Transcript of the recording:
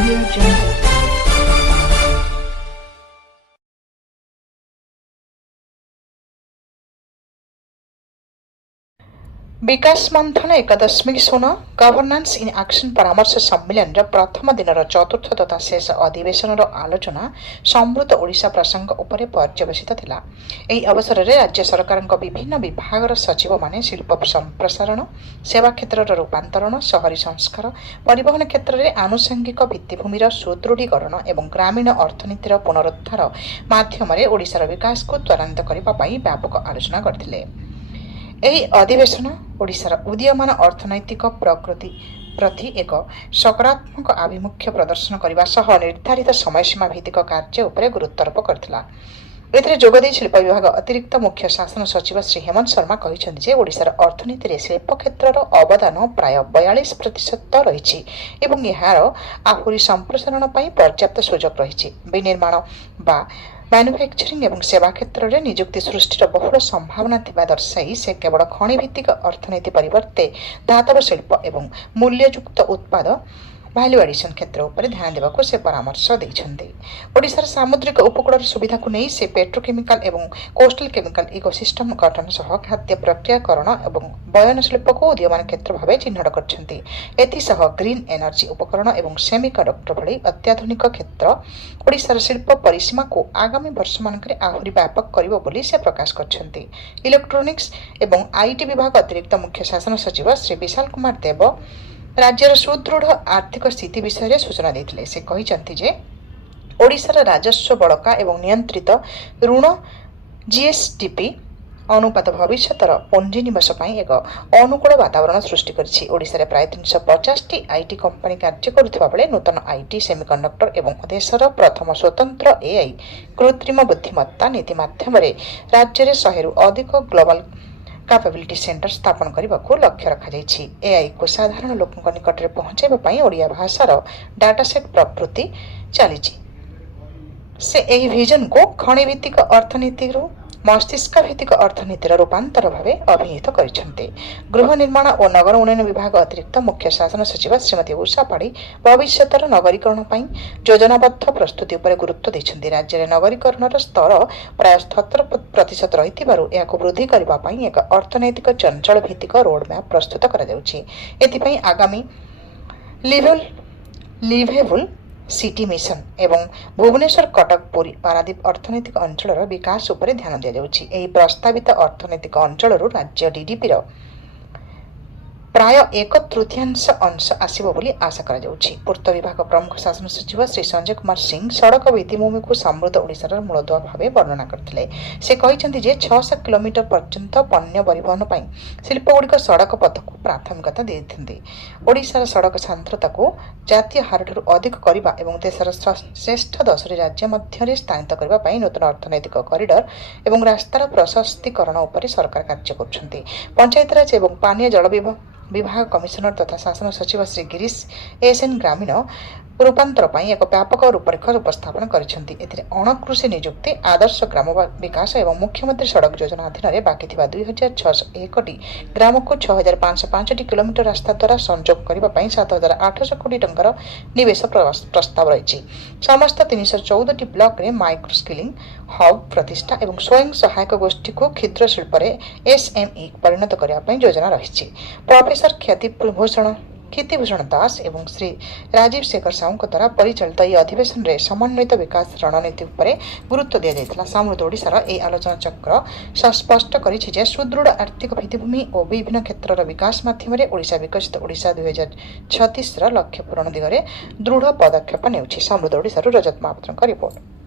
Audio Jungle. विकास मंथन 11 governance in action परामर्श सम्मेलन प्रथम दिन चतुर्थ तथा शेष अधिवेशन आलोचना समृद्ध ओडिशा प्रसंग उपरे पर्यवसित थिला। एही अवसर में राज्य सरकार विभिन्न विभाग सचिव माने शिल्प संप्रसारण, सेवा क्षेत्र रूपांतरण, शहरी संस्कार, परिवहन क्षेत्र में आनुषंगिक भित्तिभूमिर सुदृढ़ीकरण एवं ग्रामीण अर्थनीतिर पुनरुद्धार माध्यम ओडिशार विकास को त्वरान्वित करने व्यापक आलोचना करथिले। ଏହି ଅଧିବେଶନ ଓଡ଼ିଶାର ଉଦୀୟମାନ ଅର୍ଥନୈତିକ ପ୍ରଗତି ପ୍ରତି ଏକ ସକାରାତ୍ମକ ଆଭିମୁଖ୍ୟ ପ୍ରଦର୍ଶନ କରିବା ସହ ନିର୍ଦ୍ଧାରିତ ସମୟସୀମା ଭିତ୍ତିକ କାର୍ଯ୍ୟ ଉପରେ ଗୁରୁତ୍ୱାରୋପ କରିଥିଲା। ଏଥିରେ ଯୋଗଦେଇ ଶିଳ୍ପ ବିଭାଗ ଅତିରିକ୍ତ ମୁଖ୍ୟ ଶାସନ ସଚିବ ଶ୍ରୀ ହେମନ୍ତ ଶର୍ମା କହିଛନ୍ତି ଯେ ଓଡ଼ିଶାର ଅର୍ଥନୀତିରେ ଶିଳ୍ପ କ୍ଷେତ୍ରର ଅବଦାନ ପ୍ରାୟ 42% ରହିଛି ଏବଂ ଏହାର ଆହୁରି ସମ୍ପ୍ରସାରଣ ପାଇଁ ପର୍ଯ୍ୟାପ୍ତ ସୁଯୋଗ ରହିଛି। ବିନିର୍ମାଣ ବା ମ୍ୟାନୁଫ୍ୟାକ୍ଚରିଂ ଏବଂ ସେବା କ୍ଷେତ୍ରରେ ନିଯୁକ୍ତି ସୃଷ୍ଟିର ବହୁଳ ସମ୍ଭାବନା ଥିବା ଦର୍ଶାଇ ସେ କେବଳ ଖଣି ଭିତ୍ତିକ ଅର୍ଥନୀତି ପରିବର୍ତ୍ତେ ଧାତବ ଶିଳ୍ପ ଏବଂ ମୂଲ୍ୟଯୁକ୍ତ ଉତ୍ପାଦ ଭ୍ୟାଲ୍ୟୁ ଆଡିସନ୍ କ୍ଷେତ୍ର ଉପରେ ଧ୍ୟାନ ଦେବାକୁ ସେ ପରାମର୍ଶ ଦେଇଛନ୍ତି। ଓଡ଼ିଶାର ସାମୁଦ୍ରିକ ଉପକୂଳର ସୁବିଧାକୁ ନେଇ ସେ ପେଟ୍ରୋକେମିକାଲ ଏବଂ କୋଷ୍ଟାଲ କେମିକାଲ ଇକୋସିଷ୍ଟମ ଗଠନ ସହ ଖାଦ୍ୟ ପ୍ରକ୍ରିୟାକରଣ ଏବଂ ବୟନ ଶିଳ୍ପକୁ ଉଦୀୟମାନ କ୍ଷେତ୍ର ଭାବେ ଚିହ୍ନଟ କରିଛନ୍ତି। ଏଥିସହ ଗ୍ରୀନ୍ ଏନର୍ଜି ଉପକରଣ ଏବଂ ସେମିକଣ୍ଡକ୍ଟର ଭଳି ଅତ୍ୟାଧୁନିକ କ୍ଷେତ୍ର ଓଡ଼ିଶାର ଶିଳ୍ପ ପରିସୀମାକୁ ଆଗାମୀ ବର୍ଷମାନଙ୍କରେ ଆହୁରି ବ୍ୟାପକ କରିବ ବୋଲି ସେ ପ୍ରକାଶ କରିଛନ୍ତି। ଇଲେକ୍ଟ୍ରୋନିକ୍ସ ଏବଂ ଆଇଟି ବିଭାଗ ଅତିରିକ୍ତ ମୁଖ୍ୟ ଶାସନ ସଚିବ ଶ୍ରୀ ବିଶାଲ କୁମାର ଦେବ राज्यर सुदृढ़ आर्थिक स्थिति विषय सूचना देते। से कहते जे ओडिशार राजस्व बड़का एवं नियंत्रित ऋण जीएसडीपी अनुपात भविष्यतर पुंजीनिवेश एक अनुकूल वातावरण सृष्टि करिछि। ओडिशारे प्राय 350 आईटी कंपनी कार्य करुवा बेले नूतन आईटी सेमिकंडक्टर एवं देशर प्रथम स्वतंत्र एआई कृत्रिम बुद्धिमत्ता नीति माध्यम राज्य में 100 रु अधिक ग्लोबल कैपेबिलिटी सेंटर स्थापन करने को लक्ष्य रखा जाइछि। एआई को साधारण लोकों निकट में पहुंचाइबा ओडिया भाषार डाटासेट प्रवृत्ति चली। से एही विजन को खनि भित्तिक अर्थनीति मस्तिष्क भित्तिक अर्थनीतिर रूपांतर भावे अभिहित करिसेंते। गृह निर्माण और नगर उन्नयन विभाग अतिरिक्त मुख्य शासन सचिव श्रीमती उषा पाढ़ी भविष्यतर नगरीकरण पर योजनाबद्ध प्रस्तुति उपर गुरुत्व देइछन्ति। राज्य में नगरीकरण स्तर प्राय 77% रहिथिबारु एहाको वृद्धि करबा पई एक अर्थनैतिक चंचल भित्तिक रोडमैप प्रस्तुत करा जाउछि। एथिपई आगामी लिवेबल सिटी मिशन एवं भुवनेश्वर कटक पुरी पारादीप अर्थनैतिक अंचल विकास उपर ध्यान दिया जाउछि। एही प्रस्तावित अर्थनैतिक अंचल राज्य डीडीपी प्राय 1/3 अंश आसिबो बोली आशा करा जाउछि। पूर्त विभाग प्रमुख शासन सचिव श्री संजय कुमार सिंह सड़क भित्तिभूमि को समृद्ध ओडिशार मूलदुआ भाव वर्णना करथिले। से कहिसेंति जे 600 किलोमीटर पर्यंत पण्य परिवहन पई शिल्पगुड़िक सड़क पथ को प्राथमिकता देथिंदी। ओडिशार सड़क सांद्रता को जातीय हारठू अधिक करबा एवं देशर श्रेष्ठ 10 राज्य मध्य स्थानित करबा पई नूतन अर्थनैतिक कॉरिडोर एवं रास्तार प्रशस्तीकरण उपर सरकार कार्य करुछन्ति। पंचायतराज एवं पानीय जल विभाग कमिशनर तथा शासन सचिव श्री गिरीश एसएन ग्रामीण रूपांतर पई एक व्यापक रूपरेख उपस्थापन करिसेंति। एथिरे अणकृषि नियुक्ति आदर्श ग्राम विकास एवं मुख्यमंत्री सड़क योजना अधीन में बाकी 2601 ग्राम को 6505 किलोमीटर रास्ता द्वारा संजोग करने 7800 कोटी टंकार निवेश प्रस्ताव रही। समस्त 314 ब्लॉक में माइक्रो स्किलिंग हब प्रतिष्ठा एवं स्वयं सहायक गोष्ठी को क्षुद्र शिल्प एसएमई परिणत करने योजना रही। प्रोफेसर कीर्तिभूषण दास एवं श्री राजीव शेखर साहू द्वारा परिचालित यह अधिवेशन में समन्वित विकास रणनीति उपर गुरुत्व दि जाइथिला। समृद्ध ओडिशार यह आलोचना चक्र स्पष्ट करिछि सुदृढ़ आर्थिक भित्तिभूमि और विभिन्न क्षेत्र विकास माध्यम ओडिशा विकसित ओडिशा 2036 लक्ष्य पूरण दिगरे दृढ़ पदक्षेप नेउछि। समृद्ध ओडिशार रजत महापात्रଙ୍କ रिपोर्ट।